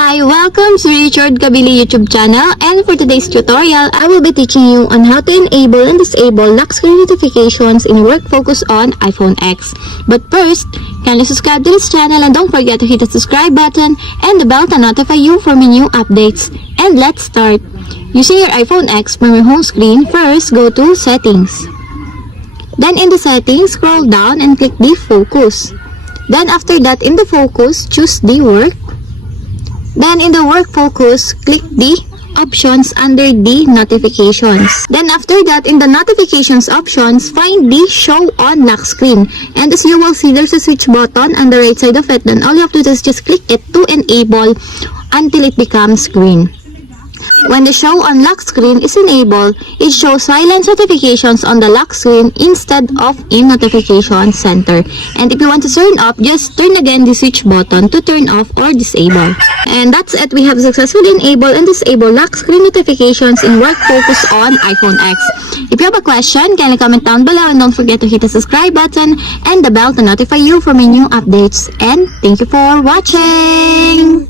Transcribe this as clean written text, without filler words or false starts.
Hi, welcome to Richard Kabili YouTube channel, and for today's tutorial, I will be teaching you on how to enable and disable lock screen notifications in Work Focus on iPhone X. But first, kindly subscribe to this channel and don't forget to hit the subscribe button and the bell to notify you for my new updates. And let's start. Using your iPhone X from your home screen, first go to Settings. Then in the Settings, scroll down and click the Focus. Then after that, in the Focus, choose the Work. Then in the Work Focus, click the options under the notifications. Then after that, in the notifications options, find the show on lock screen. And as you will see, there's a switch button on the right side of it. Then all you have to do is just click it to enable until it becomes green. When the show on lock screen is enabled, it shows silence notifications on the lock screen instead of in notification center. And if you want to turn off, just turn again the switch button to turn off or disable. And that's it. We have successfully enabled and disabled lock screen notifications in Work Focus on iPhone X. If you have a question, kindly comment down below and don't forget to hit the subscribe button and the bell to notify you for my new updates. And thank you for watching!